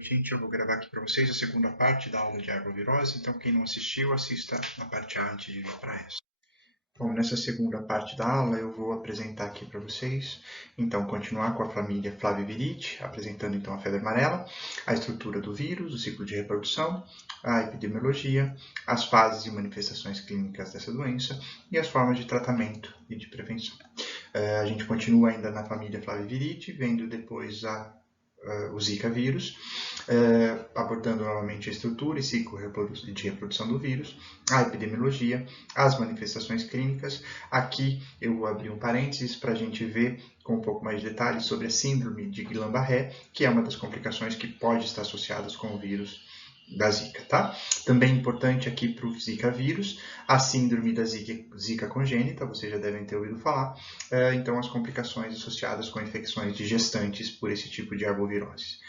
Gente, eu vou gravar aqui para vocês a segunda parte da aula de arbovirose, então quem não assistiu, assista na parte A antes de vir para essa. Bom, nessa segunda parte da aula eu vou apresentar aqui para vocês, então continuar com a família Flaviviridae, apresentando então a febre amarela, a estrutura do vírus, o ciclo de reprodução, a epidemiologia, as fases e manifestações clínicas dessa doença e as formas de tratamento e de prevenção. A gente continua ainda na família Flaviviridae, vendo depois o Zika vírus, abordando novamente a estrutura e ciclo de reprodução do vírus, a epidemiologia, as manifestações clínicas. Aqui eu vou abrir um parênteses para a gente ver com um pouco mais de detalhes sobre a síndrome de Guillain-Barré, que é uma das complicações que pode estar associadas com o vírus da Zika, tá? Também importante aqui para o Zika vírus, a síndrome da Zika congênita, vocês já devem ter ouvido falar, então as complicações associadas com infecções de gestantes por esse tipo de arbovirose.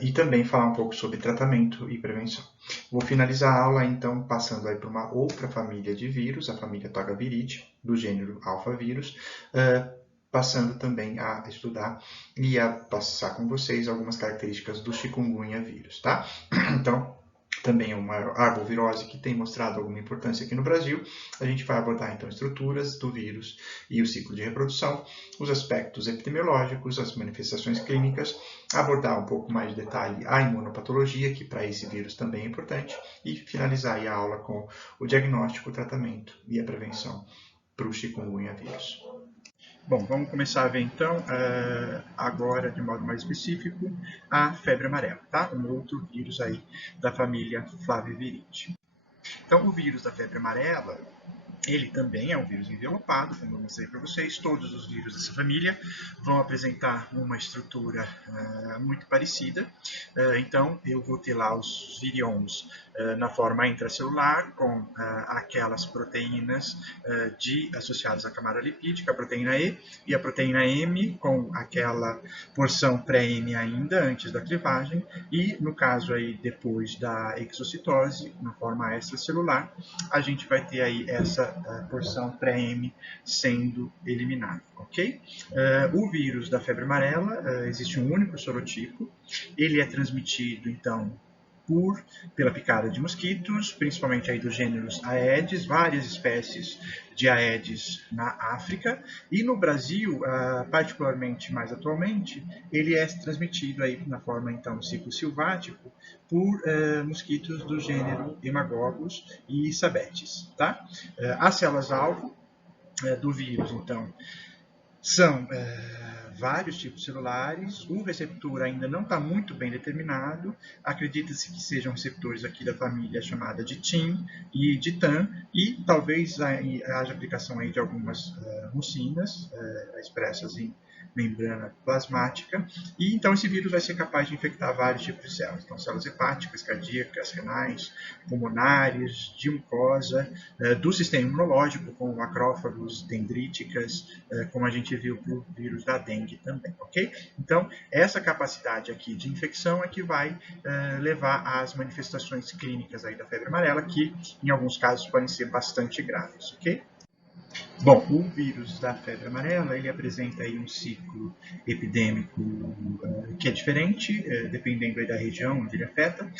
E também falar um pouco sobre tratamento e prevenção. Vou finalizar a aula, então, passando aí para uma outra família de vírus, a família Togaviridae, do gênero alfavírus, passando também a estudar e a passar com vocês algumas características do chikungunya vírus, tá? Então, também é uma arbovirose que tem mostrado alguma importância aqui no Brasil. A gente vai abordar, então, estruturas do vírus e o ciclo de reprodução, os aspectos epidemiológicos, as manifestações clínicas, abordar um pouco mais de detalhe a imunopatologia, que para esse vírus também é importante, e finalizar aí a aula com o diagnóstico, o tratamento e a prevenção para o chikungunya vírus. Bom, vamos começar a ver então, agora de modo mais específico, a febre amarela, tá? Um outro vírus aí da família Flaviviridae. Então, o vírus da febre amarela, ele também é um vírus envelopado, como eu mostrei para vocês. Todos os vírus dessa família vão apresentar uma estrutura muito parecida. Então, eu vou ter lá os virions na forma intracelular, com aquelas proteínas associadas à camada lipídica, a proteína E e a proteína M, com aquela porção pré-M ainda, antes da clivagem, e no caso aí, depois da exocitose, na forma extracelular, a gente vai ter aí essa porção pré-M sendo eliminada, ok? O vírus da febre amarela, existe um único sorotipo, ele é transmitido, então, pela picada de mosquitos, principalmente aí dos gêneros Aedes, várias espécies de Aedes na África, e no Brasil, particularmente mais atualmente, ele é transmitido aí na forma, então, ciclo silvático, por mosquitos do gênero Hemagogos e Sabetes, tá? As células-alvo do vírus, então, são vários tipos celulares, o receptor ainda não está muito bem determinado, acredita-se que sejam receptores aqui da família chamada de TIM e de TAM, e talvez haja aplicação aí de algumas mucinas expressas em membrana plasmática, e então esse vírus vai ser capaz de infectar vários tipos de células, então células hepáticas, cardíacas, renais, pulmonares, de mucosa, do sistema imunológico, como macrófagos, dendríticas, como a gente viu para o vírus da dengue também, ok? Então, essa capacidade aqui de infecção é que vai levar às manifestações clínicas aí da febre amarela, que em alguns casos podem ser bastante graves, ok? Bom, o vírus da febre amarela, ele apresenta aí um ciclo epidêmico que é diferente, dependendo aí da região onde ele afeta.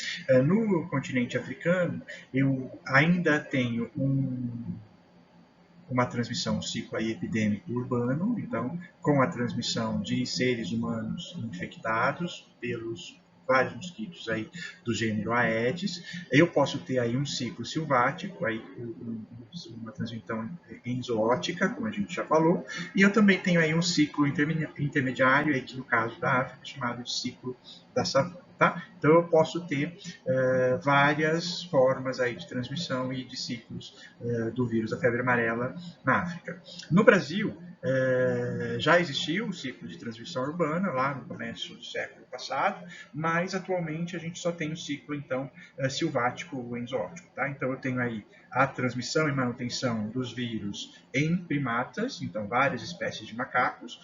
No continente africano, eu ainda tenho uma transmissão, um ciclo aí epidêmico urbano, então, com a transmissão de seres humanos infectados pelos vários mosquitos aí do gênero Aedes. Eu posso ter aí um ciclo silvático, aí uma transmissão enzootica, como a gente já falou, e eu também tenho aí um ciclo intermediário, aí, que no caso da África, chamado de ciclo da savana. Tá? Então, eu posso ter várias formas aí de transmissão e de ciclos do vírus da febre amarela na África. No Brasil, já existiu o ciclo de transmissão urbana, lá no começo do século passado, mas atualmente a gente só tem o ciclo, então, silvático ou enzootico. Tá? Então, eu tenho aí a transmissão e manutenção dos vírus em primatas, então várias espécies de macacos,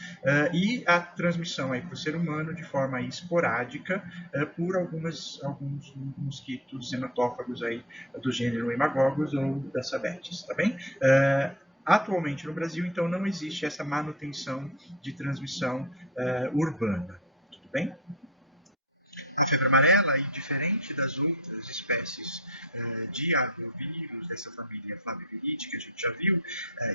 e a transmissão para o ser humano de forma aí esporádica por alguns mosquitos hematófagos aí do gênero Hemagogos ou da Sabetes, tá bem? Atualmente no Brasil, então, não existe essa manutenção de transmissão urbana, tudo bem? A febre amarela, e diferente das outras espécies de arbovirus dessa família Flaviviridae, que a gente já viu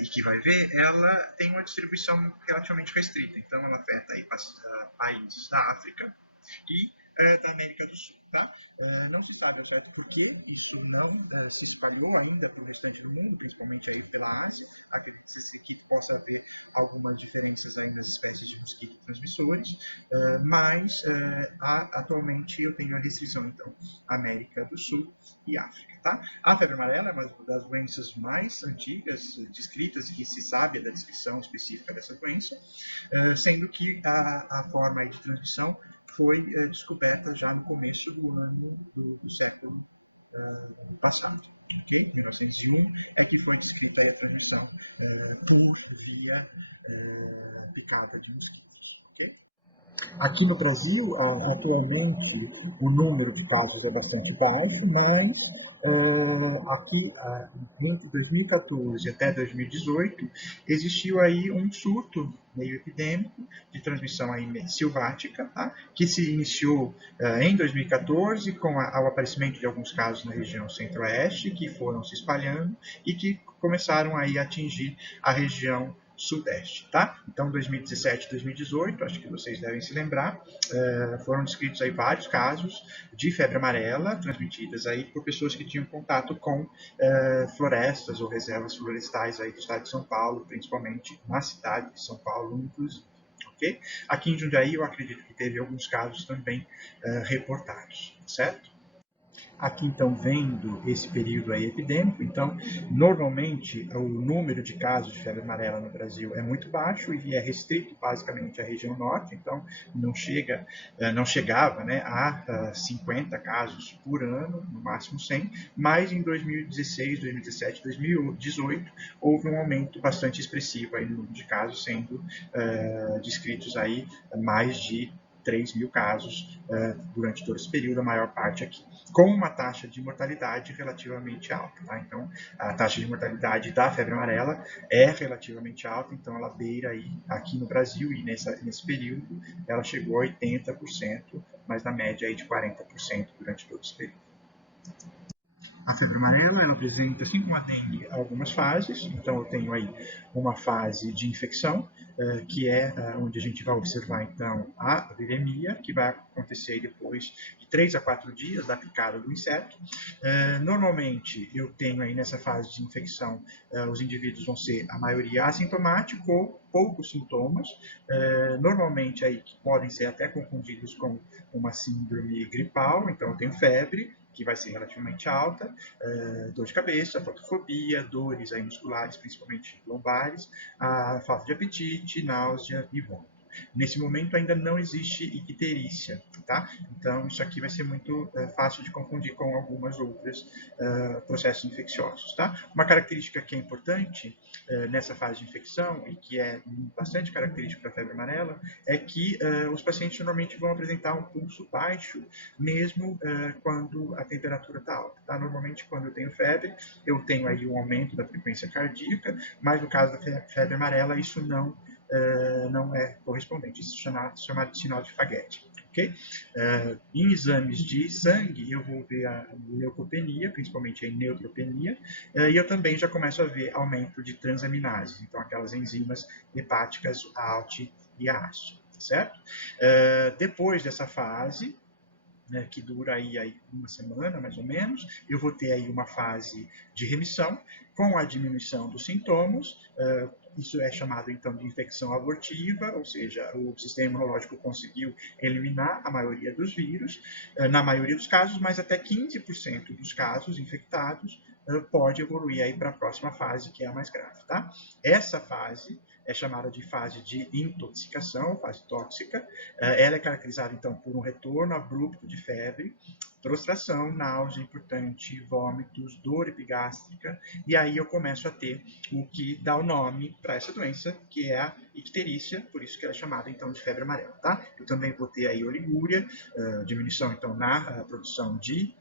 e que vai ver, ela tem uma distribuição relativamente restrita. Então, ela afeta aí, países da África e da América do Sul. Tá? Não se sabe ao certo por que isso não se espalhou ainda para o restante do mundo, principalmente aí pela Ásia. Acredita-se que possa haver algumas diferenças aí nas espécies de mosquitos transmissores, mas atualmente eu tenho a restrição, então, América do Sul e África. Tá? A febre amarela é uma das doenças mais antigas descritas e que se sabe da descrição específica dessa doença, sendo que a forma de transmissão foi descoberta já no começo do século passado. Okay? 1901 é que foi descrita a transmissão por via picada de mosquitos. Okay? Aqui no Brasil, atualmente, o número de casos é bastante baixo, mas aqui, entre 2014 até 2018, existiu aí um surto meio epidêmico de transmissão aí silvática, tá? Que se iniciou em 2014 com o aparecimento de alguns casos na região centro-oeste, que foram se espalhando e que começaram aí a atingir a região sudeste, tá? Então, 2017 e 2018, acho que vocês devem se lembrar, foram descritos aí vários casos de febre amarela transmitidas aí por pessoas que tinham contato com florestas ou reservas florestais aí do estado de São Paulo, principalmente na cidade de São Paulo, inclusive. Okay? Aqui em Jundiaí, eu acredito que teve alguns casos também reportados, certo? Aqui, então, vendo esse período aí epidêmico, então, normalmente, o número de casos de febre amarela no Brasil é muito baixo e é restrito, basicamente, à região norte, então, não chegava né, a 50 casos por ano, no máximo 100, mas em 2016, 2017, 2018, houve um aumento bastante expressivo aí no número de casos, sendo descritos aí mais de 3 mil casos durante todo esse período, a maior parte aqui, com uma taxa de mortalidade relativamente alta. Tá? Então, a taxa de mortalidade da febre amarela é relativamente alta, então ela beira aí, aqui no Brasil, e nesse período, ela chegou a 80%, mas na média aí de 40% durante todo esse período. A febre amarela ela apresenta, assim como a dengue, algumas fases. Então, eu tenho aí uma fase de infecção, que é onde a gente vai observar, então, a viremia, que vai acontecer depois de 3 a 4 dias da picada do inseto. Normalmente, eu tenho aí nessa fase de infecção, os indivíduos vão ser, a maioria, assintomático ou poucos sintomas, normalmente aí que podem ser até confundidos com uma síndrome gripal. Então, eu tenho febre, que vai ser relativamente alta, dor de cabeça, fotofobia, dores aí musculares, principalmente lombares, a falta de apetite, náusea e vômito. Nesse momento ainda não existe icterícia, tá? Então isso aqui vai ser muito fácil de confundir com algumas outras processos infecciosos, tá? Uma característica que é importante nessa fase de infecção e que é bastante característica da febre amarela é que os pacientes normalmente vão apresentar um pulso baixo, mesmo quando a temperatura está alta, tá? Normalmente quando eu tenho febre, eu tenho aí um aumento da frequência cardíaca, mas no caso da febre amarela isso não é correspondente. Isso é chamado de sinal de Faguet. Okay? Em exames de sangue, eu vou ver a leucopenia, principalmente a neutropenia, e eu também já começo a ver aumento de transaminases, então aquelas enzimas hepáticas ALT e AST, certo? Depois dessa fase, que dura aí uma semana, mais ou menos, eu vou ter aí uma fase de remissão, com a diminuição dos sintomas. Isso é chamado, então, de infecção abortiva, ou seja, o sistema imunológico conseguiu eliminar a maioria dos vírus, na maioria dos casos, mas até 15% dos casos infectados pode evoluir aí para a próxima fase, que é a mais grave, tá? Essa fase é chamada de fase de intoxicação, fase tóxica. Ela é caracterizada, então, por um retorno abrupto de febre, prostração, náusea importante, vômitos, dor epigástrica, e aí eu começo a ter o que dá o nome para essa doença, que é a icterícia, por isso que ela é chamada, então, de febre amarela, tá? Eu também vou ter aí oligúria, diminuição, então, na produção de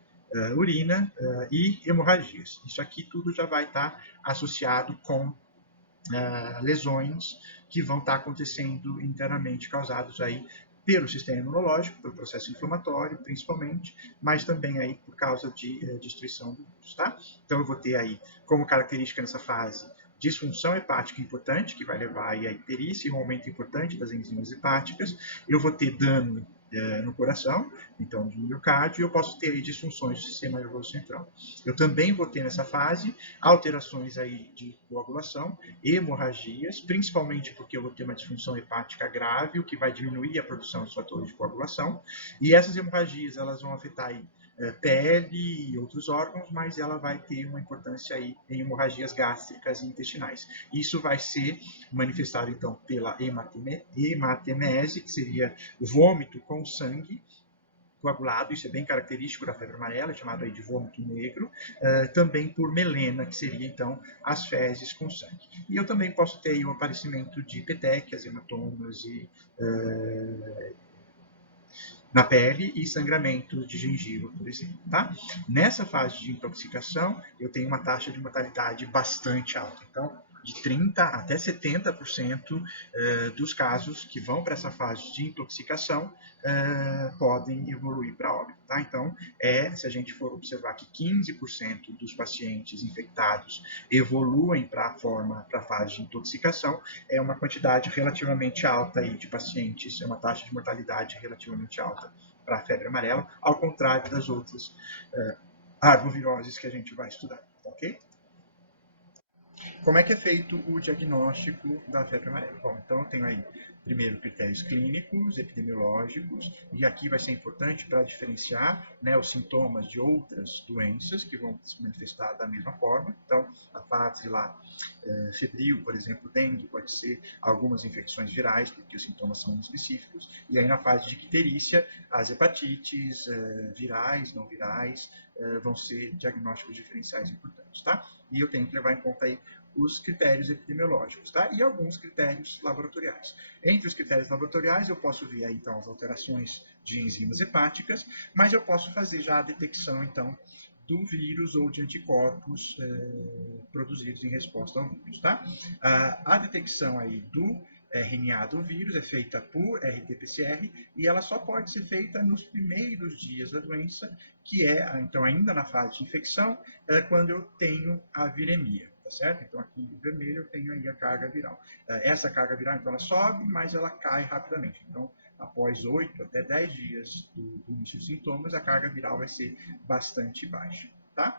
urina e hemorragias. Isso aqui tudo já vai estar associado com lesões que vão estar acontecendo internamente, causados aí pelo sistema imunológico, pelo processo inflamatório, principalmente, mas também aí por causa de destruição do vírus, tá? Então eu vou ter aí como característica nessa fase disfunção hepática importante, que vai levar aí a icterícia e um aumento importante das enzimas hepáticas. Eu vou ter dano no coração, então do miocárdio, e eu posso ter aí disfunções do sistema nervoso central. Eu também vou ter nessa fase alterações aí de coagulação, hemorragias, principalmente porque eu vou ter uma disfunção hepática grave, o que vai diminuir a produção de fatores de coagulação, e essas hemorragias elas vão afetar aí pele e outros órgãos, mas ela vai ter uma importância aí em hemorragias gástricas e intestinais. Isso vai ser manifestado então pela hematemese, que seria vômito com sangue coagulado, isso é bem característico da febre amarela, chamado aí de vômito negro, também por melena, que seria então as fezes com sangue. E eu também posso ter aí o aparecimento de petequias, hematomas e na pele e sangramento de gengiva, por exemplo. Tá? Nessa fase de intoxicação, eu tenho uma taxa de mortalidade bastante alta. Então, de 30% até 70% dos casos que vão para essa fase de intoxicação podem evoluir para óbito. Tá? Então, se a gente for observar que 15% dos pacientes infectados evoluem para a fase de intoxicação, é uma quantidade relativamente alta aí de pacientes, é uma taxa de mortalidade relativamente alta para a febre amarela, ao contrário das outras arboviroses que a gente vai estudar, ok? Como é que é feito o diagnóstico da febre amarela? Bom, então eu tenho aí, primeiro, critérios clínicos, epidemiológicos, e aqui vai ser importante para diferenciar os sintomas de outras doenças que vão se manifestar da mesma forma. Então, a fase lá febril, por exemplo, dengue, pode ser algumas infecções virais, porque os sintomas são específicos, e aí na fase de icterícia, as hepatites virais, não virais, vão ser diagnósticos diferenciais importantes, tá? E eu tenho que levar em conta aí os critérios epidemiológicos, tá? E alguns critérios laboratoriais. Entre os critérios laboratoriais, eu posso ver aí, então, as alterações de enzimas hepáticas, mas eu posso fazer já a detecção, então, do vírus ou de anticorpos produzidos em resposta ao vírus, tá? A detecção aí do RNA do vírus é feita por RT-PCR e ela só pode ser feita nos primeiros dias da doença, que é, então, ainda na fase de infecção, quando eu tenho a viremia, tá certo? Então, aqui em vermelho eu tenho aí a carga viral. Essa carga viral, então, ela sobe, mas ela cai rapidamente. Então, após 8 até 10 dias do início dos sintomas, a carga viral vai ser bastante baixa. Tá?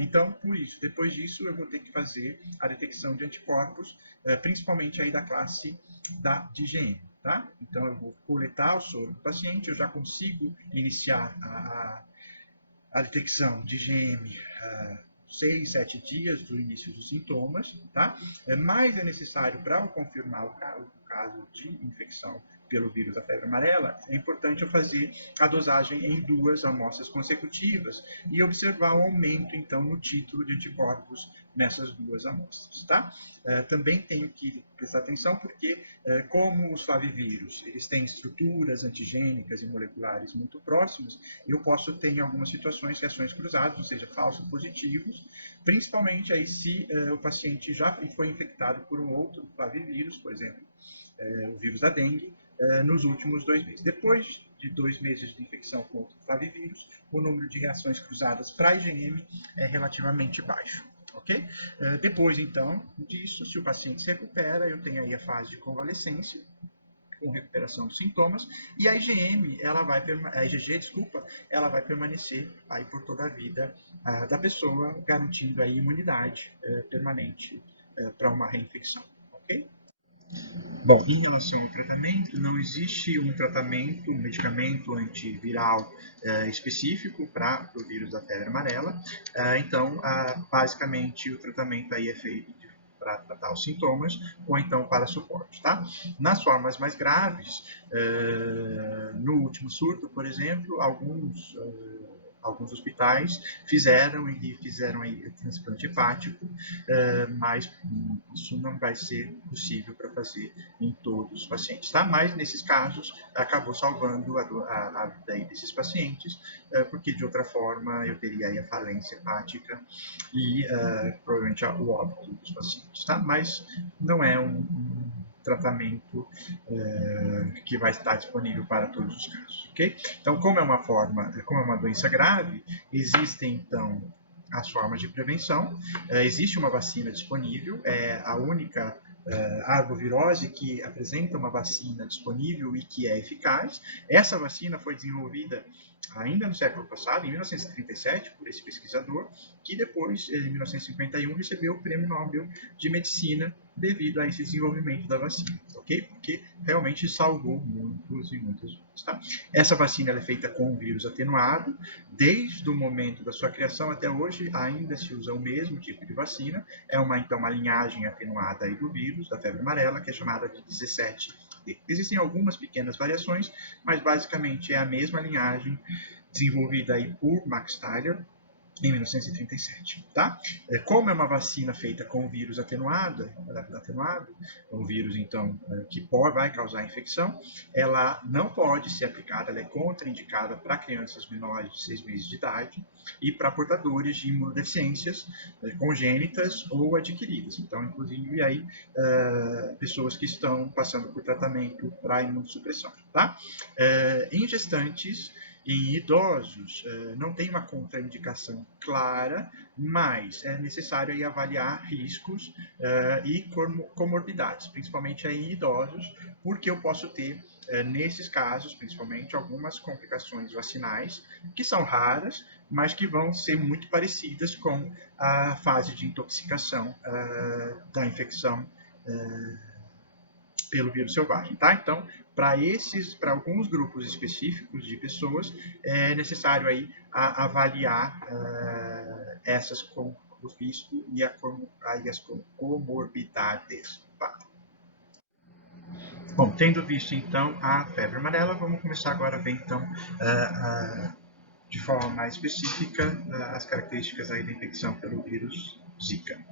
Então, por isso, depois disso, eu vou ter que fazer a detecção de anticorpos, principalmente aí da classe de IgM. Tá? Então, eu vou coletar o soro do paciente, eu já consigo iniciar a detecção de IgM 6, 7 dias do início dos sintomas, tá? Mas é necessário, para confirmar o caso de infecção pelo vírus da febre amarela, é importante eu fazer a dosagem em 2 amostras consecutivas e observar um aumento, então, no título de anticorpos nessas 2 amostras, tá? Também tenho que prestar atenção porque, como os flavivírus, eles têm estruturas antigênicas e moleculares muito próximas, eu posso ter, em algumas situações, reações cruzadas, ou seja, falsos positivos, principalmente aí se o paciente já foi infectado por um outro flavivírus, por exemplo, o vírus da dengue, nos últimos 2 meses. Depois de 2 meses de infecção com outro flavivírus, o número de reações cruzadas para IgM é relativamente baixo. Ok? Depois, então, disso, se o paciente se recupera, eu tenho aí a fase de convalescência, com recuperação dos sintomas, e a IgM, a IgG, ela vai permanecer aí por toda a vida da pessoa, garantindo aí imunidade permanente para uma reinfecção, ok? Bom, em relação ao tratamento, não existe um tratamento, um medicamento antiviral específico para o vírus da febre amarela. Então, basicamente, o tratamento aí é feito para tratar os sintomas ou então para suporte, tá? Nas formas mais graves, no último surto, por exemplo, alguns hospitais fizeram aí transplante hepático, mas isso não vai ser possível para fazer em todos os pacientes, tá? Mas nesses casos acabou salvando a vida desses pacientes, porque de outra forma eu teria aí a falência hepática e provavelmente o óbito dos pacientes, tá? Mas não é tratamento que vai estar disponível para todos os casos, ok? Então, como é uma doença grave, existem então as formas de prevenção. Existe uma vacina disponível, é a única arbovirose que apresenta uma vacina disponível e que é eficaz. Essa vacina foi desenvolvida ainda no século passado, em 1937, por esse pesquisador, que depois, em 1951, recebeu o Prêmio Nobel de Medicina devido a esse desenvolvimento da vacina, ok? Porque realmente salvou muitos e muitas vidas, tá? Essa vacina é feita com um vírus atenuado. Desde o momento da sua criação até hoje, ainda se usa o mesmo tipo de vacina. É então, uma linhagem atenuada aí do vírus, da febre amarela, que é chamada de 17D. Existem algumas pequenas variações, mas basicamente é a mesma linhagem desenvolvida aí por Max Tyler em 1937, tá? Como é uma vacina feita com vírus atenuado, um vírus então que vai causar infecção, ela não pode ser aplicada, ela é contraindicada para crianças menores de 6 meses de idade e para portadores de imunodeficiências congênitas ou adquiridas. Então, inclusive aí pessoas que estão passando por tratamento para imunossupressão, tá? Em gestantes, em idosos, não tem uma contraindicação clara, mas é necessário aí avaliar riscos e comorbidades, principalmente aí em idosos, porque eu posso ter, nesses casos, principalmente, algumas complicações vacinais, que são raras, mas que vão ser muito parecidas com a fase de intoxicação da infecção pelo vírus selvagem, tá? Então, para alguns grupos específicos de pessoas, é necessário aí avaliar essas com o risco e as comorbidades. Tá? Bom, tendo visto então a febre amarela, vamos começar agora a ver então de forma mais específica as características aí da infecção pelo vírus Zika.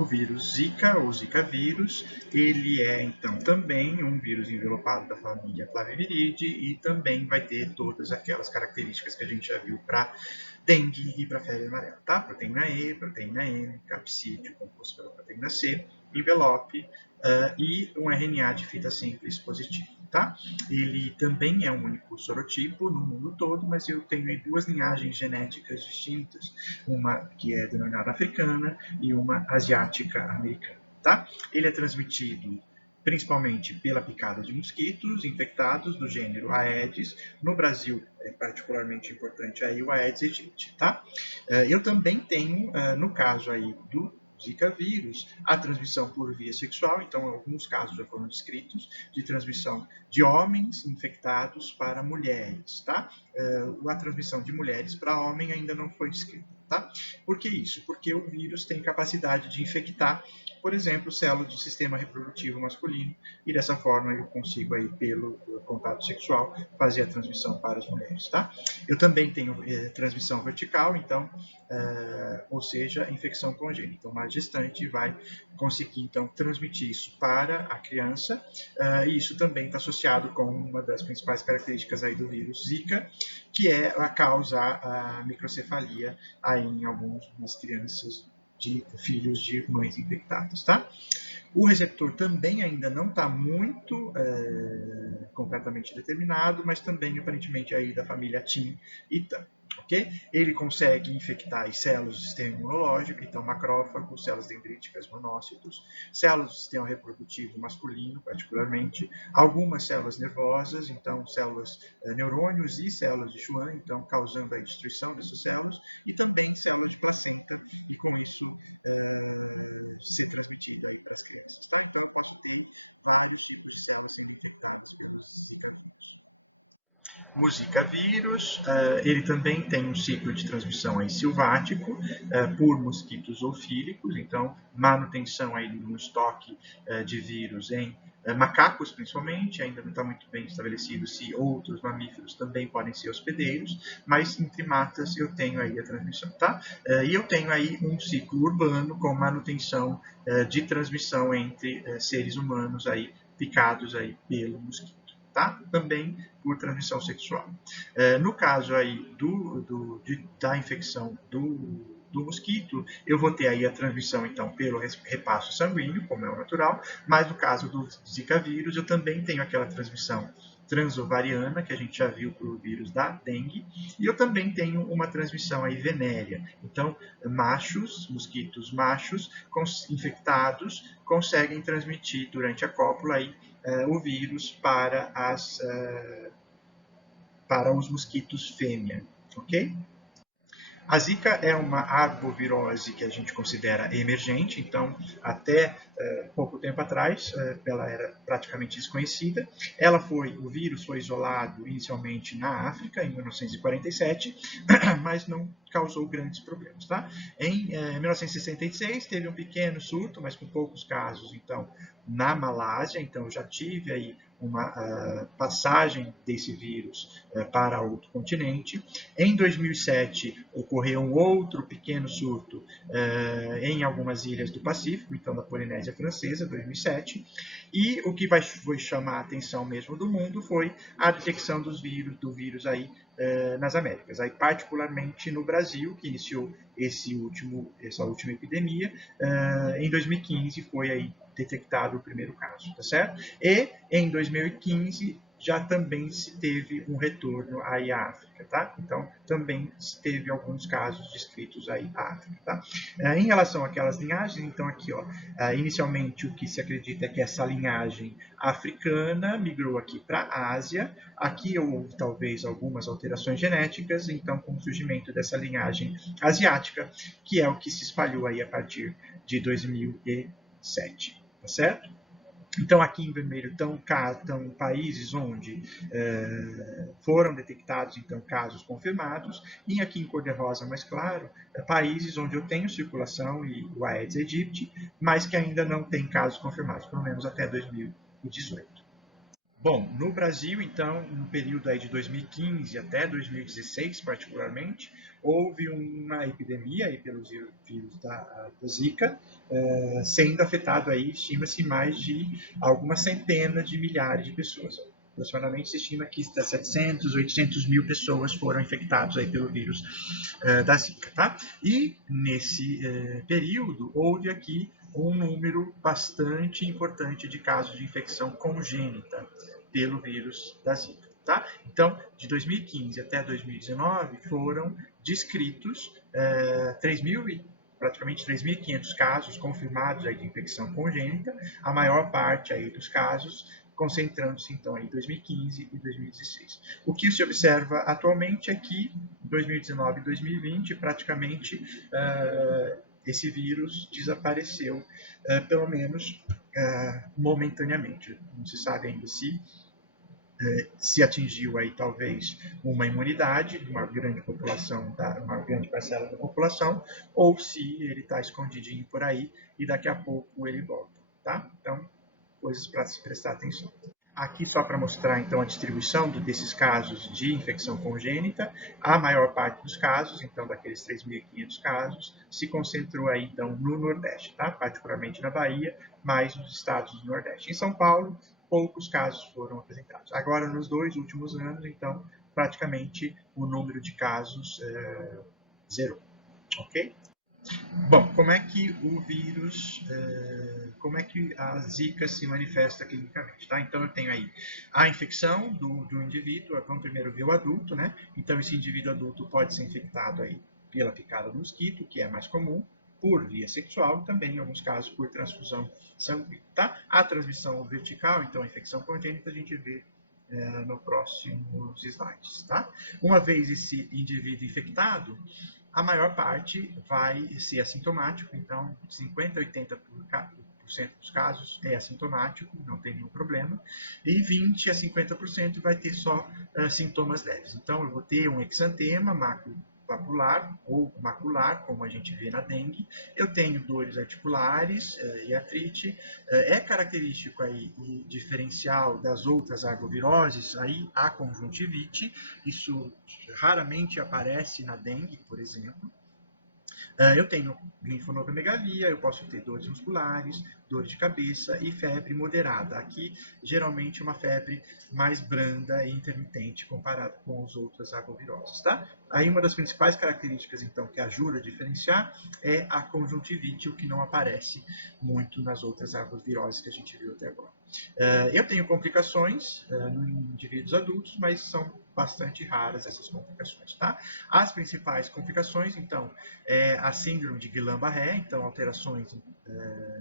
O vírus Zika, ou Zika vírus, ele é então também um vírus englobado na família Plaviridae e também vai ter todas aquelas características que a gente já viu para dengue e para febre amarela, tá? Proteína E, proteína M, capsídeo, proteína C, envelope e uma RNA de fita simples positivo, tá? Ele também é um precursor tipo no mundo todo, mas ele tem duas linhagens genéticas distintas, que é a africana e uma asiática americana, tá? Ele é transmitido principalmente pela picada de mosquitos infectados do gênero Aedes. No Brasil, é particularmente importante aí o Aedes aegypti, tá? Eu também tenho, no caso aí do Zika vírus, a transmissão por via sexual, então, alguns casos já foram descritos de transmissão de homens infectados para mulheres, tá? A transmissão de mulheres para homens ainda não foi descrita, tá? Por que isso? Porque o vírus tem capacidade de infectar, por exemplo, células do sistema reprodutivo masculino, e dessa forma ele consegue, pelo contato sexual, fazer a transmissão para as mulheres, tá? Eu também tenho transmissão multiforme, então, ou seja, infecção congênita, mas a gestante vai conseguir, então, transmitir isso para a criança, e isso também é associado com uma das principais características aí do vírus Zika, que é a causa da microcefalia nas crianças de filhos de mães infectadas, tá? O receptor também ainda não está muito completamente determinado, mas também é aparentemente aí da família T e TAM, ok? Ele consegue infectar as células do sistema imunológico, macrófagos, células dendríticas, monócitos, células do sistema reprodutivo masculino, particularmente, algumas células nervosas, então células neurônios e células de Schwann, então causando a destruição dessas células, e também células de placenta, e com isso ser transmitida aí para as crianças. Então, eu posso ter vários tipos de células sendo infectadas pelo Zika vírus. O Zika vírus, ele também tem um ciclo de transmissão aí silvático por mosquitos zoofílicos, então manutenção aí no estoque de vírus em macacos, principalmente, ainda não está muito bem estabelecido se outros mamíferos também podem ser hospedeiros, mas em primatas eu tenho aí a transmissão, tá? E eu tenho aí um ciclo urbano com manutenção de transmissão entre seres humanos aí picados aí pelo mosquito. Tá? Também por transmissão sexual. No caso aí da infecção do do mosquito, eu vou ter aí a transmissão, então, pelo repasso sanguíneo, como é o natural, mas no caso do Zika vírus, eu também tenho aquela transmissão transovariana, que a gente já viu para o vírus da dengue, e eu também tenho uma transmissão aí venérea. Então, mosquitos machos infectados conseguem transmitir durante a cópula aí, o vírus para os mosquitos fêmea, ok? A Zika é uma arbovirose que a gente considera emergente, então até pouco tempo atrás ela era praticamente desconhecida. O vírus foi isolado inicialmente na África, em 1947, mas não causou grandes problemas. Tá? Em 1966 teve um pequeno surto, mas com poucos casos, então, na Malásia, então já tive aí uma passagem desse vírus para outro continente. Em 2007, ocorreu um outro pequeno surto em algumas ilhas do Pacífico, então da Polinésia Francesa, 2007, e o que foi chamar a atenção mesmo do mundo foi a detecção do vírus aí nas Américas, aí particularmente no Brasil, que iniciou essa última epidemia. Em 2015 foi aí detectado o primeiro caso, tá certo? E em 2015 já também se teve um retorno aí à África, tá? Então, também se teve alguns casos descritos aí à África, tá? Em relação àquelas linhagens, então aqui, ó, inicialmente o que se acredita é que essa linhagem africana migrou aqui para a Ásia. Aqui houve talvez algumas alterações genéticas, então com o surgimento dessa linhagem asiática, que é o que se espalhou aí a partir de 2007, tá certo? Então, aqui em vermelho estão países onde foram detectados então casos confirmados, e aqui em cor de rosa mais claro, países onde eu tenho circulação e o Aedes aegypti, mas que ainda não tem casos confirmados, pelo menos até 2018. Bom, no Brasil, então, no período aí de 2015 até 2016, particularmente, houve uma epidemia aí pelos vírus da Zika, sendo afetado aí, estima-se, mais de algumas centenas de milhares de pessoas. Aproximadamente se estima que 700, 800 mil pessoas foram infectadas aí pelo vírus da Zika. Tá? E nesse período houve aqui um número bastante importante de casos de infecção congênita pelo vírus da Zika. Tá? Então, de 2015 até 2019, foram descritos praticamente 3.500 casos confirmados aí de infecção congênita, a maior parte aí dos casos concentrando-se então em 2015 e 2016. O que se observa atualmente é que em 2019 e 2020 praticamente esse vírus desapareceu, pelo menos momentaneamente. Não se sabe ainda se atingiu aí talvez uma imunidade de uma grande população, uma grande parcela da população, ou se ele está escondidinho por aí e daqui a pouco ele volta, tá? Então, coisas para se prestar atenção. Aqui só para mostrar então a distribuição desses casos de infecção congênita, a maior parte dos casos, então daqueles 3.500 casos, se concentrou aí então no Nordeste, tá? Particularmente na Bahia, mais nos estados do Nordeste. Em São Paulo, poucos casos foram apresentados. Agora, nos 2 últimos anos, então, praticamente o número de casos zerou, ok? Bom, como é que o vírus, como é que a Zika se manifesta clinicamente, tá? Então, eu tenho aí a infecção do indivíduo, vamos primeiro ver o adulto, né? Então, esse indivíduo adulto pode ser infectado aí pela picada do mosquito, que é mais comum, por via sexual, também em alguns casos por transfusão sanguínea, tá? A transmissão vertical, então, a infecção congênita, a gente vê no próximos slides, tá? Uma vez esse indivíduo infectado, a maior parte vai ser assintomático, então 50% a 80% dos casos é assintomático, não tem nenhum problema, e 20% a 50% vai ter só sintomas leves. Então eu vou ter um exantema maculopapular ou macular, como a gente vê na dengue, eu tenho dores articulares e artrite, é característico aí e diferencial das outras arboviroses, aí a conjuntivite, isso raramente aparece na dengue, por exemplo. Eu tenho linfonodomegalia, eu posso ter dores musculares, dor de cabeça e febre moderada. Aqui, geralmente, uma febre mais branda e intermitente comparado com as outras arboviroses, tá? Aí, uma das principais características, então, que ajuda a diferenciar é a conjuntivite, o que não aparece muito nas outras arboviroses que a gente viu até agora. Eu tenho complicações em indivíduos adultos, mas são bastante raras essas complicações, tá? As principais complicações, então, é a síndrome de Guillain-Barré, então alterações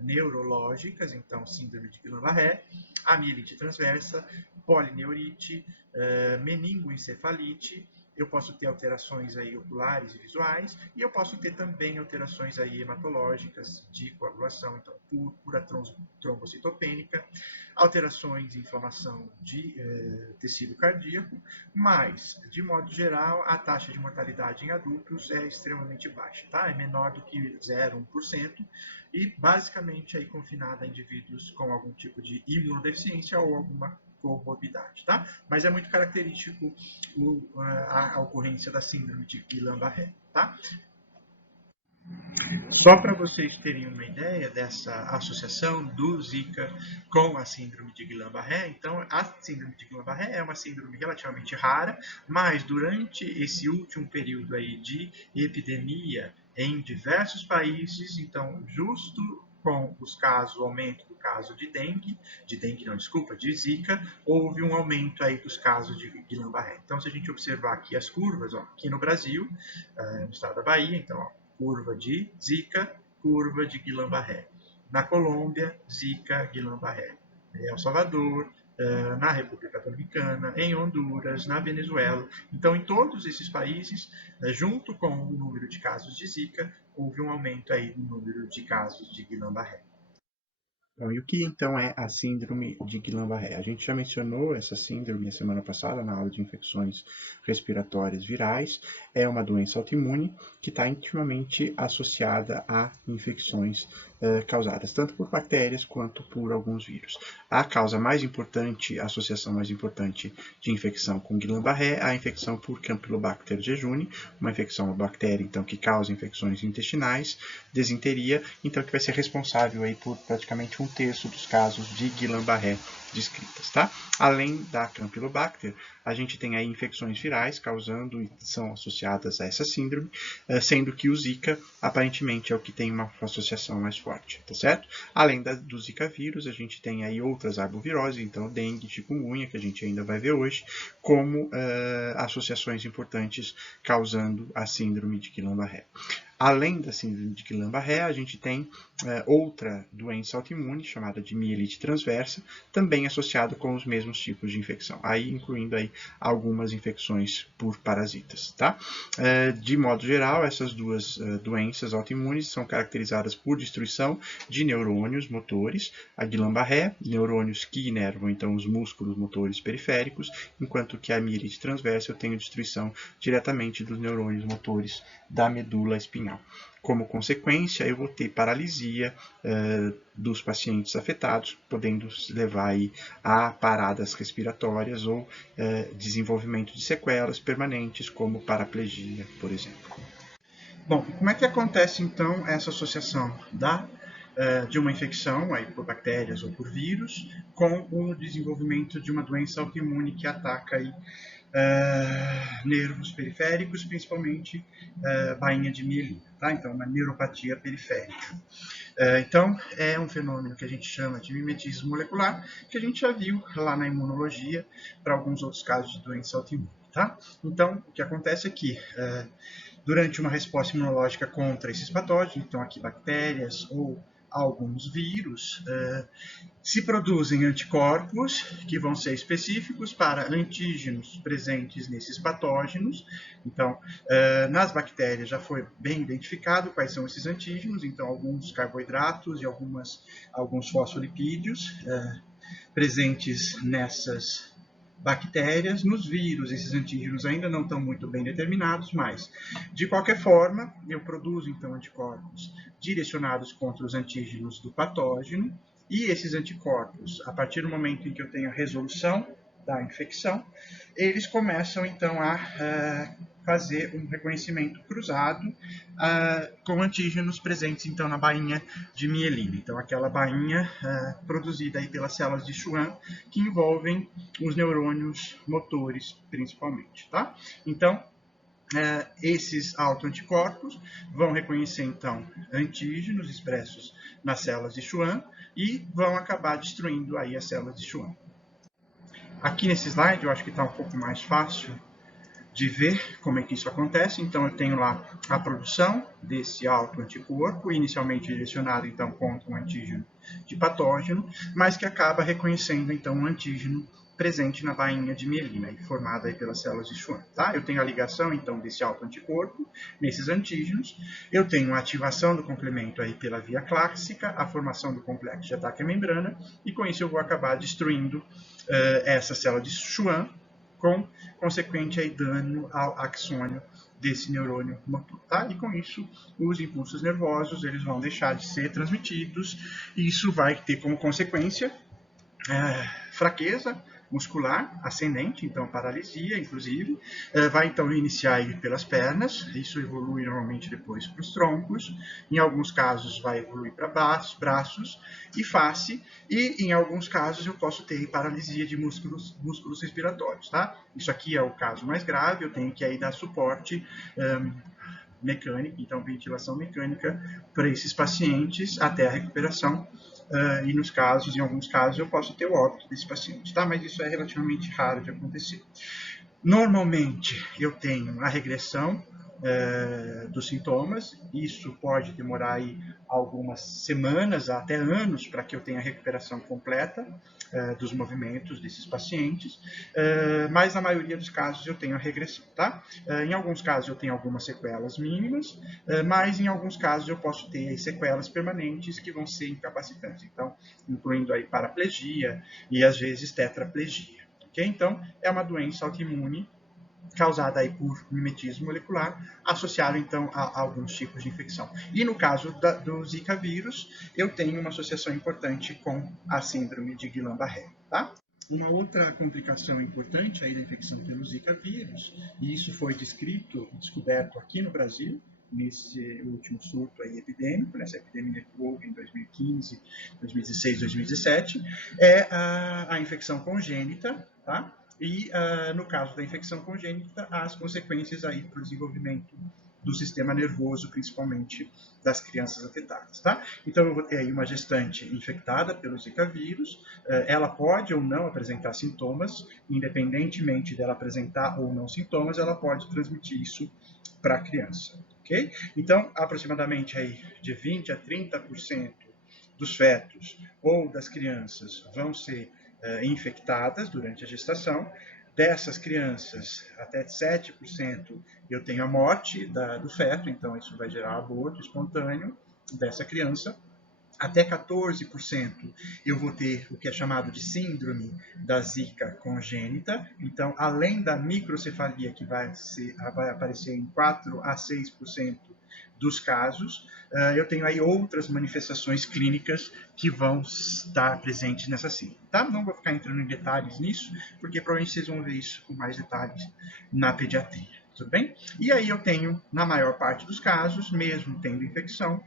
neurológicas, então síndrome de Guillain-Barré, a mielite transversa, polineurite, meningoencefalite. Eu posso ter alterações aí oculares e visuais, e eu posso ter também alterações aí hematológicas de coagulação, então púrpura, trombocitopênica, alterações e inflamação de tecido cardíaco, mas, de modo geral, a taxa de mortalidade em adultos é extremamente baixa, tá? É menor do que 0,1% e basicamente aí confinada a indivíduos com algum tipo de imunodeficiência ou alguma comorbidade, tá? Mas é muito característico a ocorrência da síndrome de Guillain-Barré, tá? Só para vocês terem uma ideia dessa associação do Zika com a síndrome de Guillain-Barré, então a síndrome de Guillain-Barré é uma síndrome relativamente rara, mas durante esse último período aí de epidemia em diversos países, então justo com os casos, o aumento do caso de de Zika, houve um aumento aí dos casos de Guillain-Barré. Então, se a gente observar aqui as curvas, ó, aqui no Brasil, no estado da Bahia, então, ó, curva de Zika, curva de Guillain-Barré. Na Colômbia, Zika, Guillain-Barré. Em El Salvador, na República Dominicana, em Honduras, na Venezuela. Então, em todos esses países, junto com o número de casos de Zika, houve um aumento aí no número de casos de Guillain-Barré. Bom, e o que então é a síndrome de Guillain-Barré? A gente já mencionou essa síndrome a semana passada na aula de infecções respiratórias virais. É uma doença autoimune que está intimamente associada a infecções causadas tanto por bactérias quanto por alguns vírus. A causa mais importante, a associação mais importante de infecção com Guillain-Barré é a infecção por Campylobacter jejuni, uma infecção, uma bactéria então que causa infecções intestinais, desinteria, então que vai ser responsável aí por praticamente 1/3 dos casos de Guillain-Barré descritas, tá? Além da Campylobacter, a gente tem aí infecções virais causando e são associadas a essa síndrome, sendo que o Zika aparentemente é o que tem uma associação mais forte, tá certo? Além do Zika vírus, a gente tem aí outras arboviroses, então dengue, chikungunya, que a gente ainda vai ver hoje, como associações importantes causando a síndrome de Guillain-Barré. Além da síndrome de Guillain-Barré, a gente tem outra doença autoimune chamada de mielite transversa, também associada com os mesmos tipos de infecção, aí incluindo aí algumas infecções por parasitas, tá? De modo geral, essas duas doenças autoimunes são caracterizadas por destruição de neurônios motores, a Guillain-Barré, neurônios que inervam então os músculos motores periféricos, enquanto que a mielite transversa eu tenho destruição diretamente dos neurônios motores da medula espinhal. Como consequência, eu vou ter paralisia dos pacientes afetados, podendo levar aí a paradas respiratórias ou desenvolvimento de sequelas permanentes, como paraplegia, por exemplo. Bom, como é que acontece então essa associação de uma infecção aí, por bactérias ou por vírus com o desenvolvimento de uma doença autoimune que ataca aí, nervos periféricos, principalmente bainha de mielina, tá? Então, uma neuropatia periférica. Então, é um fenômeno que a gente chama de mimetismo molecular, que a gente já viu lá na imunologia para alguns outros casos de doença autoimune, tá? Então, o que acontece é que durante uma resposta imunológica contra esses patógenos, então aqui bactérias ou alguns vírus, se produzem anticorpos que vão ser específicos para antígenos presentes nesses patógenos. Então, nas bactérias já foi bem identificado quais são esses antígenos, então alguns carboidratos e alguns fosfolipídios presentes nessas bactérias. Nos vírus, esses antígenos ainda não estão muito bem determinados, mas, de qualquer forma, eu produzo, então, anticorpos direcionados contra os antígenos do patógeno, e esses anticorpos, a partir do momento em que eu tenho a resolução da infecção, eles começam, então, a fazer um reconhecimento cruzado com antígenos presentes, então, na bainha de mielina. Então, aquela bainha produzida aí pelas células de Schwann, que envolvem os neurônios motores, principalmente, tá? Então, esses autoanticorpos vão reconhecer, então, antígenos expressos nas células de Schwann e vão acabar destruindo aí as células de Schwann. Aqui nesse slide, eu acho que está um pouco mais fácil de ver como é que isso acontece. Então, eu tenho lá a produção desse autoanticorpo, inicialmente direcionado, então, contra um antígeno de patógeno, mas que acaba reconhecendo, então, um antígeno presente na bainha de mielina, formada aí pelas células de Schwann. Tá? Eu tenho a ligação, então, desse autoanticorpo nesses antígenos, eu tenho a ativação do complemento aí pela via clássica, a formação do complexo de ataque à membrana, e com isso eu vou acabar destruindo essa célula de Schwann, com consequente aí, dano ao axônio desse neurônio motor. Tá? E com isso, os impulsos nervosos eles vão deixar de ser transmitidos, e isso vai ter como consequência fraqueza muscular ascendente, então paralisia, inclusive, vai então iniciar aí pelas pernas, isso evolui normalmente depois para os troncos, em alguns casos vai evoluir para braços e face, e em alguns casos eu posso ter paralisia de músculos respiratórios, tá? Isso aqui é o caso mais grave, eu tenho que aí dar suporte mecânica, então ventilação mecânica para esses pacientes até a recuperação. E em alguns casos, eu posso ter o óbito desse paciente, tá? Mas isso é relativamente raro de acontecer. Normalmente, eu tenho a regressão dos sintomas, isso pode demorar aí algumas semanas, até anos, para que eu tenha a recuperação completa dos movimentos desses pacientes, mas na maioria dos casos eu tenho a regressão, tá? Em alguns casos eu tenho algumas sequelas mínimas, mas em alguns casos eu posso ter sequelas permanentes que vão ser incapacitantes, então, incluindo aí paraplegia e às vezes tetraplegia, ok? Então, é uma doença autoimune causada aí por mimetismo molecular, associado então a alguns tipos de infecção. E no caso do Zika vírus, eu tenho uma associação importante com a síndrome de Guillain-Barré, tá? Uma outra complicação importante aí da infecção pelo Zika vírus, e isso foi descoberto aqui no Brasil, nesse último surto aí epidêmico, nessa epidemia que houve em 2015, 2016, 2017, é a infecção congênita, tá? E, no caso da infecção congênita, as consequências aí para o desenvolvimento do sistema nervoso, principalmente das crianças afetadas, tá? Então, eu vou ter aí uma gestante infectada pelo Zika vírus, ela pode ou não apresentar sintomas, independentemente dela apresentar ou não sintomas, ela pode transmitir isso para a criança, ok? Então, aproximadamente aí de 20 a 30% dos fetos ou das crianças vão ser infectadas durante a gestação. Dessas crianças, até 7% eu tenho a morte do feto, então isso vai gerar aborto espontâneo dessa criança. Até 14% eu vou ter o que é chamado de síndrome da Zika congênita. Então, além da microcefalia, que vai aparecer em 4 a 6% dos casos, eu tenho aí outras manifestações clínicas que vão estar presentes nessa síndrome. Tá? Não vou ficar entrando em detalhes nisso, porque provavelmente vocês vão ver isso com mais detalhes na pediatria. Tudo bem? E aí eu tenho, na maior parte dos casos, mesmo tendo infecção,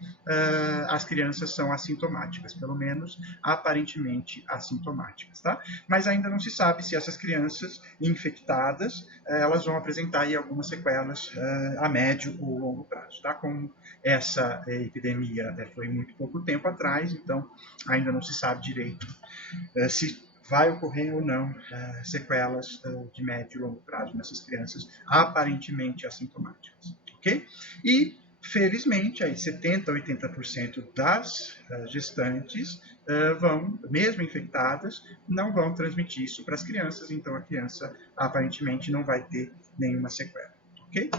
as crianças são assintomáticas, pelo menos aparentemente assintomáticas, tá? Mas ainda não se sabe se essas crianças infectadas, elas vão apresentar aí algumas sequelas a médio ou longo prazo, tá? Como essa epidemia foi muito pouco tempo atrás, então ainda não se sabe direito se vai ocorrer ou não sequelas de médio e longo prazo nessas crianças aparentemente assintomáticas, ok? E, felizmente, aí 70% a 80% das gestantes vão, mesmo infectadas, não vão transmitir isso para as crianças, então a criança aparentemente não vai ter nenhuma sequela, ok?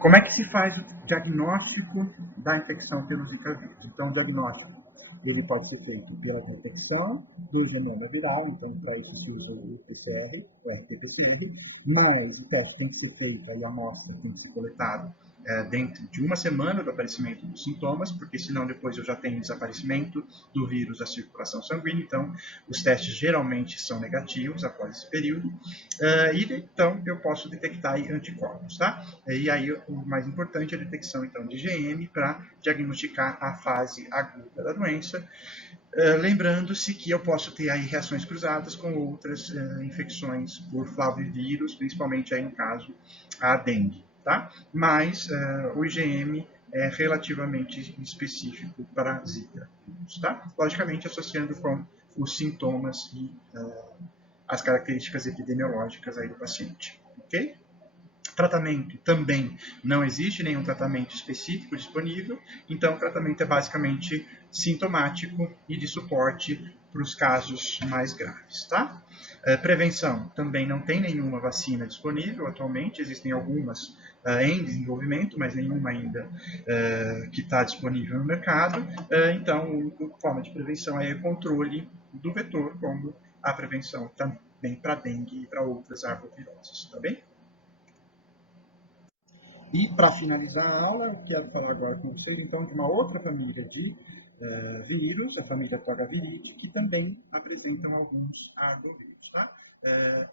Como é que se faz o diagnóstico da infecção pelo Zika vírus? Então, o diagnóstico ele pode ser feito pela detecção do genoma viral, então para isso se usa o PCR, o RT-PCR, mas o teste tem que ser feito, aí a amostra tem que ser coletada dentro de uma semana do aparecimento dos sintomas, porque senão depois eu já tenho desaparecimento do vírus da circulação sanguínea, então os testes geralmente são negativos após esse período, e então eu posso detectar aí anticorpos, tá? E aí o mais importante é a detecção então de IgM para diagnosticar a fase aguda da doença, lembrando-se que eu posso ter aí reações cruzadas com outras infecções por flavivírus, principalmente aí no caso a dengue, tá? Mas o IgM é relativamente específico para Zika, tá? Logicamente associando com os sintomas e as características epidemiológicas aí do paciente, ok? Tratamento também não existe nenhum tratamento específico disponível, então o tratamento é basicamente sintomático e de suporte para os casos mais graves, tá? Prevenção, também não tem nenhuma vacina disponível atualmente, existem algumas em desenvolvimento, mas nenhuma ainda que está disponível no mercado, então a forma de prevenção é o controle do vetor, como a prevenção também para dengue e para outras arboviroses, tá bem? E para finalizar a aula, eu quero falar agora com vocês então de uma outra família de vírus, a família Togaviridae, que também apresentam alguns arbovírus, tá?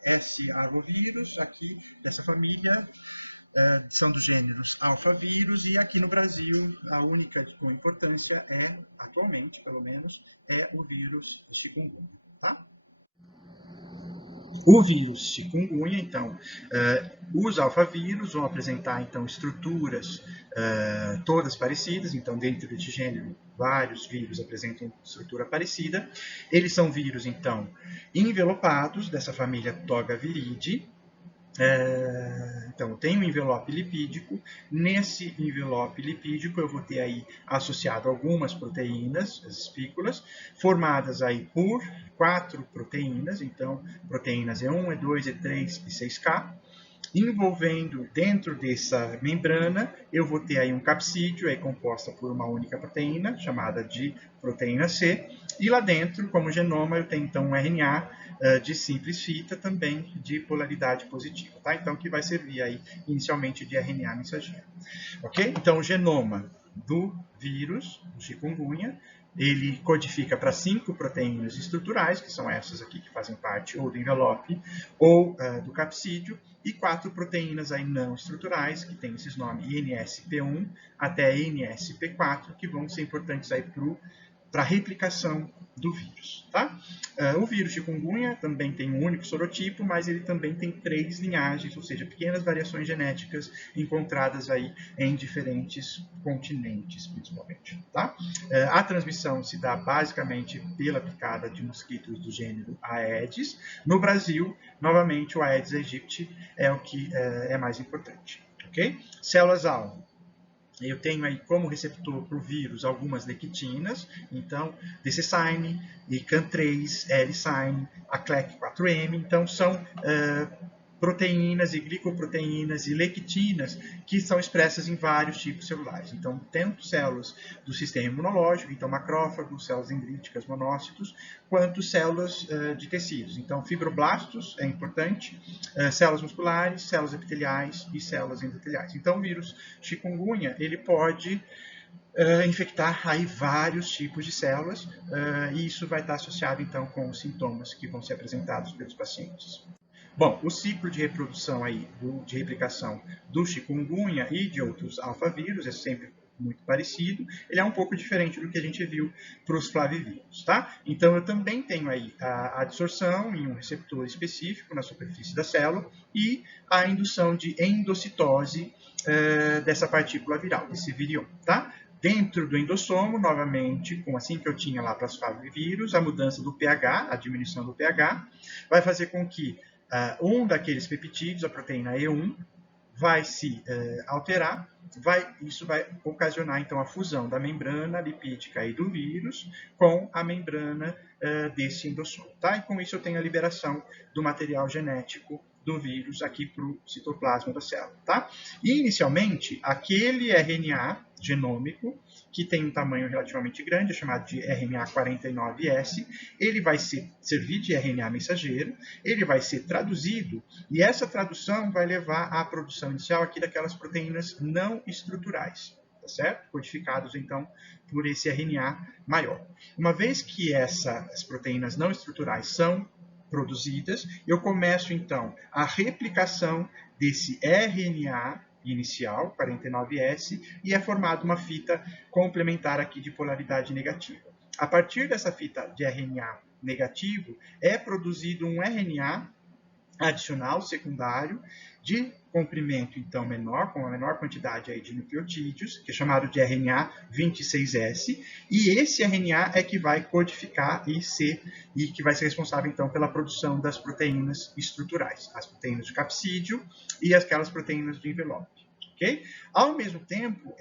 Esse arbovírus aqui dessa família são dos gêneros alfavírus, e aqui no Brasil a única com importância atualmente pelo menos, é o vírus chikungunya, tá? O vírus chikungunya, então, os alfavírus vão apresentar, então, estruturas todas parecidas, então, dentro deste gênero, vários vírus apresentam estrutura parecida. Eles são vírus, então, envelopados, dessa família Togaviridae. Então, tem um envelope lipídico. Nesse envelope lipídico eu vou ter aí associado algumas proteínas, as espículas, formadas aí por 4 proteínas, então proteínas E1, E2, E3 e 6K. Envolvendo dentro dessa membrana, eu vou ter aí um capsídeo, composta por uma única proteína, chamada de proteína C, e lá dentro, como genoma, eu tenho então um RNA de simples fita, também de polaridade positiva, tá? Então, que vai servir aí inicialmente de RNA mensageiro, ok? Então, o genoma do vírus, do chikungunya, ele codifica para 5 proteínas estruturais, que são essas aqui que fazem parte ou do envelope ou do capsídeo, e 4 proteínas aí não estruturais, que tem esses nomes INSP1 até INSP4, que vão ser importantes aí para a replicação do vírus, tá? O vírus chikungunya também tem um único sorotipo, mas ele também tem 3 linhagens, ou seja, pequenas variações genéticas encontradas aí em diferentes continentes, principalmente, tá? A transmissão se dá basicamente pela picada de mosquitos do gênero Aedes. No Brasil, novamente, o Aedes aegypti é o que é mais importante, ok? Células-alvo. Eu tenho aí como receptor para o vírus algumas lectinas, então DCSINE, ICAN3, L-SINE, a CLEC4M, então são proteínas e glicoproteínas e lectinas que são expressas em vários tipos celulares. Então, tanto células do sistema imunológico, então macrófagos, células dendríticas, monócitos, quanto células de tecidos. Então, fibroblastos é importante, células musculares, células epiteliais e células endoteliais. Então, o vírus chikungunya, ele pode infectar aí vários tipos de células, e isso vai estar associado, então, com os sintomas que vão ser apresentados pelos pacientes. Bom, o ciclo de reprodução aí, de replicação do chikungunya e de outros alfavírus é sempre muito parecido, ele é um pouco diferente do que a gente viu para os flavivírus, tá? Então, eu também tenho aí a adsorção em um receptor específico na superfície da célula e a indução de endocitose dessa partícula viral, desse virion, tá? Dentro do endossomo, novamente, assim que eu tinha lá para os flavivírus, a mudança do pH, a diminuição do pH, vai fazer com que um daqueles peptídeos, a proteína E1, vai se alterar, isso vai ocasionar então a fusão da membrana lipídica aí do vírus com a membrana desse endossomo, tá? E com isso eu tenho a liberação do material genético do vírus aqui para o citoplasma da célula, tá? E, inicialmente, aquele RNA genômico, que tem um tamanho relativamente grande, é chamado de RNA49S, ele vai servir de RNA mensageiro, ele vai ser traduzido, e essa tradução vai levar à produção inicial aqui daquelas proteínas não estruturais, tá certo? Codificados, então, por esse RNA maior. Uma vez que essas proteínas não estruturais são produzidas, eu começo, então, a replicação desse RNA inicial, 49S, e é formada uma fita complementar aqui de polaridade negativa. A partir dessa fita de RNA negativo, é produzido um RNA adicional, secundário, de comprimento, então, menor, com uma menor quantidade aí de nucleotídeos, que é chamado de RNA 26S, e esse RNA é que vai codificar e que vai ser responsável, então, pela produção das proteínas estruturais, as proteínas de capsídeo e aquelas proteínas do envelope. Okay? Ao mesmo tempo,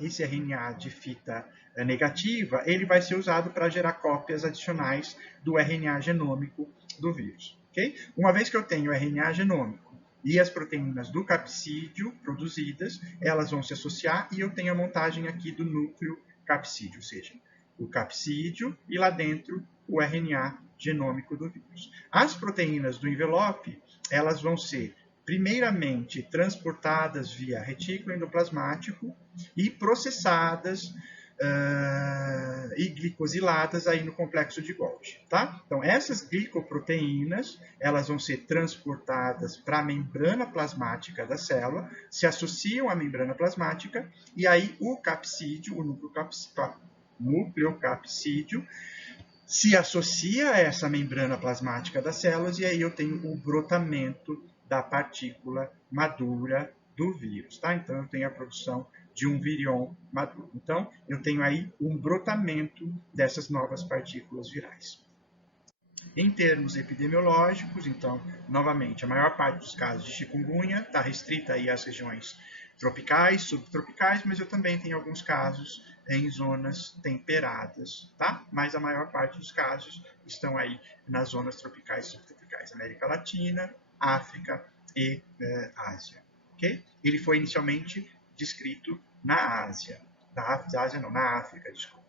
esse RNA de fita negativa, ele vai ser usado para gerar cópias adicionais do RNA genômico do vírus. Okay? Uma vez que eu tenho o RNA genômico e as proteínas do capsídeo produzidas, elas vão se associar e eu tenho a montagem aqui do núcleo capsídeo, ou seja, o capsídeo e lá dentro o RNA genômico do vírus. As proteínas do envelope, elas vão ser primeiramente transportadas via retículo endoplasmático e processadas e glicosiladas aí no complexo de Golgi, tá? Então, essas glicoproteínas, elas vão ser transportadas para a membrana plasmática da célula, se associam à membrana plasmática, e aí o capsídeo, o nucleocapsídeo, se associa a essa membrana plasmática das células, e aí eu tenho o brotamento da partícula madura do vírus, tá? Então, eu tenho a produção de um virion maduro. Então, eu tenho aí um brotamento dessas novas partículas virais. Em termos epidemiológicos, então, novamente, a maior parte dos casos de chikungunya está restrita aí às regiões tropicais, subtropicais, mas eu também tenho alguns casos em zonas temperadas, tá? Mas a maior parte dos casos estão aí nas zonas tropicais e subtropicais, América Latina, África e Ásia, ok? Ele foi inicialmente descrito na Ásia, na África, desculpa.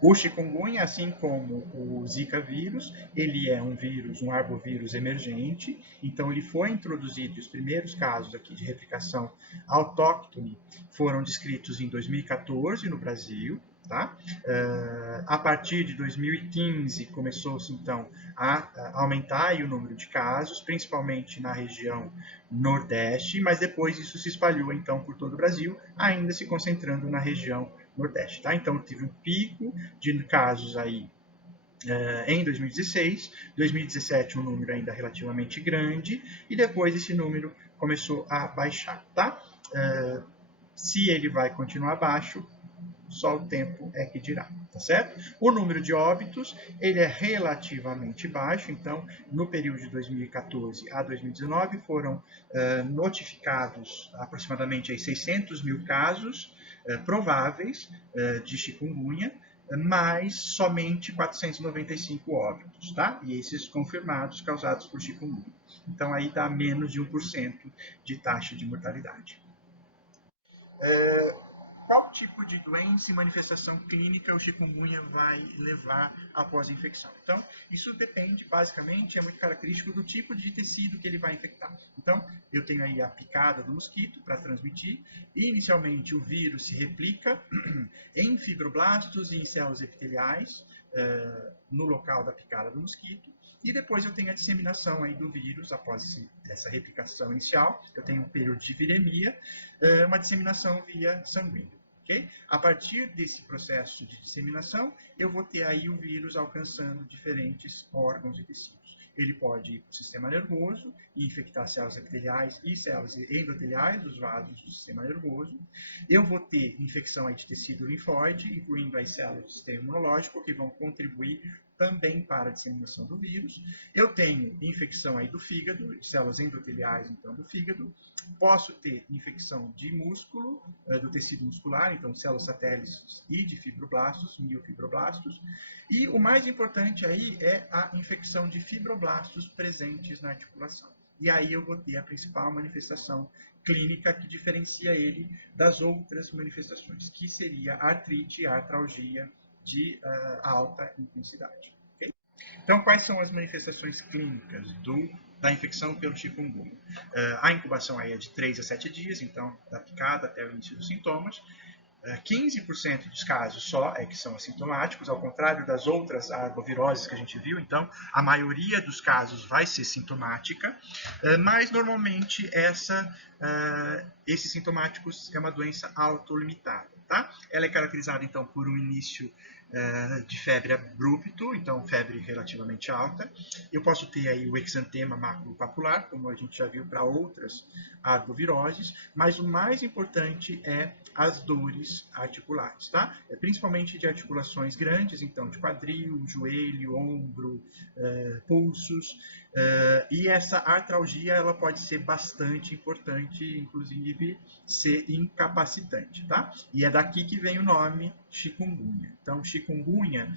O chikungunya, assim como o Zika vírus, ele é um vírus, um arbovírus emergente, então ele foi introduzido, os primeiros casos aqui de replicação autóctone foram descritos em 2014 no Brasil, tá? A partir de 2015 começou-se então a aumentar o número de casos, principalmente na região Nordeste, mas depois isso se espalhou então por todo o Brasil, ainda se concentrando na região Nordeste, tá? Então tive um pico de casos aí em 2016, 2017 um número ainda relativamente grande, e depois esse número começou a baixar, tá? Se ele vai continuar baixo, só o tempo é que dirá, tá certo? O número de óbitos, ele é relativamente baixo, então, no período de 2014 a 2019, foram notificados aproximadamente 600 mil casos prováveis de chikungunya, mas somente 495 óbitos, tá? E esses confirmados causados por chikungunya. Então, aí dá menos de 1% de taxa de mortalidade. Qual tipo de doença e manifestação clínica o chikungunya vai levar após a infecção? Então, isso depende, basicamente, é muito característico do tipo de tecido que ele vai infectar. Então, eu tenho aí a picada do mosquito para transmitir, e inicialmente o vírus se replica em fibroblastos e em células epiteliais no local da picada do mosquito, e depois eu tenho a disseminação aí do vírus após essa replicação inicial, eu tenho um período de viremia, uma disseminação via sanguíneo. Okay? A partir desse processo de disseminação, eu vou ter aí o vírus alcançando diferentes órgãos e tecidos. Ele pode ir para o sistema nervoso e infectar células epiteliais e células endoteliais, os vasos do sistema nervoso. Eu vou ter infecção aí de tecido linfóide, incluindo as células do sistema imunológico, que vão contribuir também para a disseminação do vírus. Eu tenho infecção aí do fígado, células endoteliais, então, do fígado. Posso ter infecção de músculo, do tecido muscular, então, células satélites e de fibroblastos, miofibroblastos. E o mais importante aí é a infecção de fibroblastos presentes na articulação. E aí eu vou ter a principal manifestação clínica que diferencia ele das outras manifestações, que seria a artrite e a artralgia de alta intensidade. Okay? Então, quais são as manifestações clínicas da infecção pelo chikungunya? A incubação aí é de 3 a 7 dias, então, da picada até o início dos sintomas. 15% dos casos só é que são assintomáticos, ao contrário das outras arboviroses que a gente viu. Então, a maioria dos casos vai ser sintomática, mas normalmente esses sintomáticos é uma doença autolimitada. Tá? Ela é caracterizada, então, por um início de febre abrupto, então febre relativamente alta. Eu posso ter aí o exantema maculopapular, como a gente já viu para outras arboviroses, mas o mais importante é as dores articulares, tá? Principalmente de articulações grandes, então de quadril, joelho, ombro, pulsos, e essa artralgia ela pode ser bastante importante, inclusive ser incapacitante, tá? E é daqui que vem o nome chikungunya. Então, chikungunya,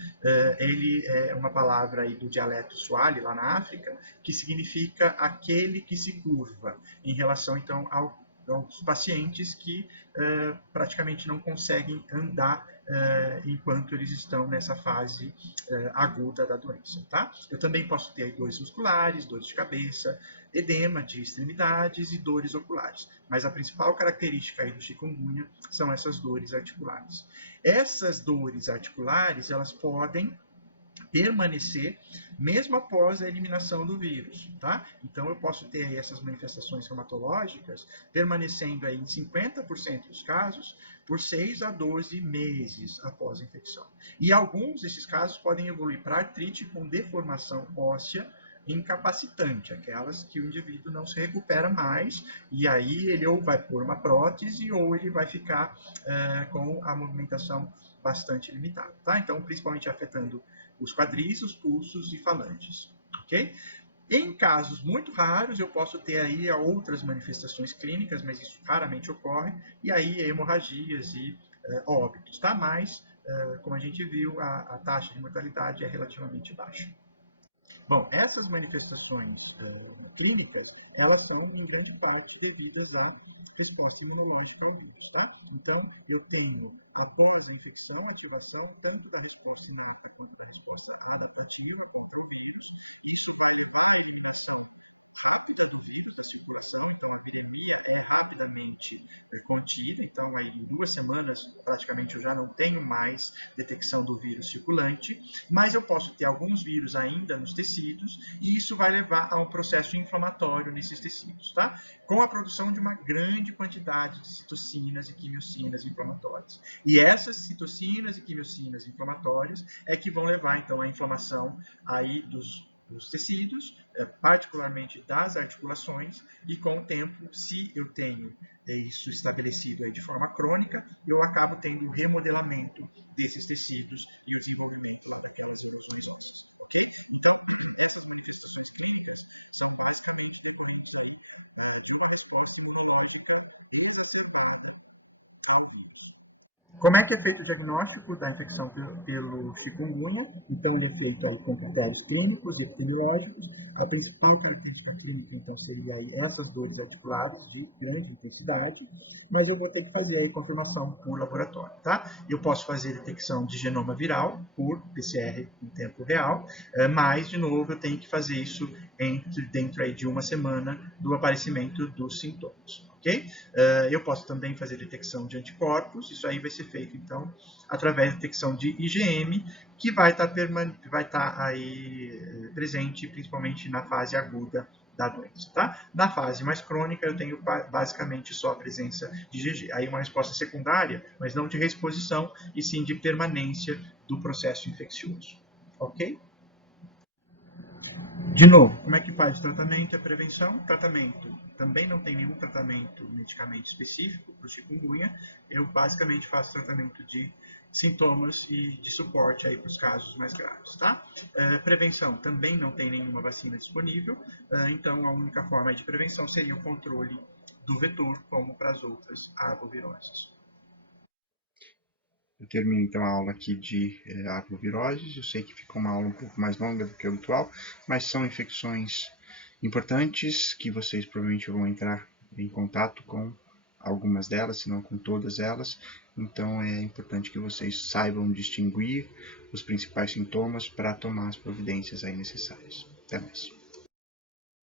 ele é uma palavra aí do dialeto Swahili, lá na África, que significa aquele que se curva, em relação, então, aos pacientes que praticamente não conseguem andar enquanto eles estão nessa fase aguda da doença. Tá? Eu também posso ter dores musculares, dores de cabeça, edema de extremidades e dores oculares. Mas a principal característica aí do chikungunya são essas dores articulares. Essas dores articulares, elas podem permanecer mesmo após a eliminação do vírus, tá? Então eu posso ter aí essas manifestações reumatológicas permanecendo aí em 50% dos casos por 6 a 12 meses após a infecção. E alguns desses casos podem evoluir para artrite com deformação óssea incapacitante, aquelas que o indivíduo não se recupera mais, e aí ele ou vai pôr uma prótese ou ele vai ficar com a movimentação bastante limitada, tá? Então, principalmente afetando os quadris, os pulsos e falanges, ok? Em casos muito raros, eu posso ter aí outras manifestações clínicas, mas isso raramente ocorre, e aí hemorragias e óbitos, tá? Mas, como a gente viu, a taxa de mortalidade é relativamente baixa. Bom, essas manifestações clínicas, elas são em grande parte devidas à resposta imunológica ao vírus, tá? Então, eu tenho, após a infecção, a ativação tanto da resposta inata quanto da resposta adaptativa contra o vírus. Isso vai levar à eliminação rápida do vírus da circulação, então a epidemia é rapidamente contida, então em 2 semanas, praticamente já não tem mais detecção do vírus circulante, mas eu posso ter alguns vírus ainda nos tecidos, e isso vai levar a um processo inflamatório nesses tecidos, tá? Com a produção de uma grande quantidade de citocinas e miocinas inflamatórias. E essas citocinas e miocinas inflamatórias é que vão levar, então, a inflamação aí dos tecidos, particularmente das articulações, e com o tempo, se eu tenho isso estabelecido de forma crônica, eu acabo tendo o remodelamento desses tecidos e o desenvolvimento daquelas evoluções ósseas, ok? Então, essas manifestações clínicas são basicamente decorrentes aí de uma resposta imunológica exacerbada ao vírus. Como é que é feito o diagnóstico da infecção pelo chikungunya? Então, ele é feito aí com critérios clínicos e epidemiológicos. A principal característica clínica, então, seria aí essas dores articulares de grande intensidade, mas eu vou ter que fazer aí confirmação por laboratório, tá? Eu posso fazer detecção de genoma viral por PCR em tempo real, mas, de novo, eu tenho que fazer isso dentro aí de 1 semana do aparecimento dos sintomas. Okay? Eu posso também fazer detecção de anticorpos, isso aí vai ser feito, então, através da detecção de IgM, que vai estar aí presente, principalmente na fase aguda da doença. Tá? Na fase mais crônica, eu tenho basicamente só a presença de IgG. Aí uma resposta secundária, mas não de reexposição, e sim de permanência do processo infeccioso. Ok? De novo, como é que faz o tratamento e a prevenção? Tratamento. Também não tem nenhum tratamento, medicamento específico para o chikungunya. Eu basicamente faço tratamento de sintomas e de suporte aí para os casos mais graves, tá? Prevenção, também não tem nenhuma vacina disponível, então a única forma de prevenção seria o controle do vetor, como para as outras arboviroses. Eu termino então a aula aqui de arboviroses. Eu sei que ficou uma aula um pouco mais longa do que o habitual, mas são infecções importantes que vocês provavelmente vão entrar em contato com algumas delas, se não com todas elas. Então é importante que vocês saibam distinguir os principais sintomas para tomar as providências aí necessárias. Até mais.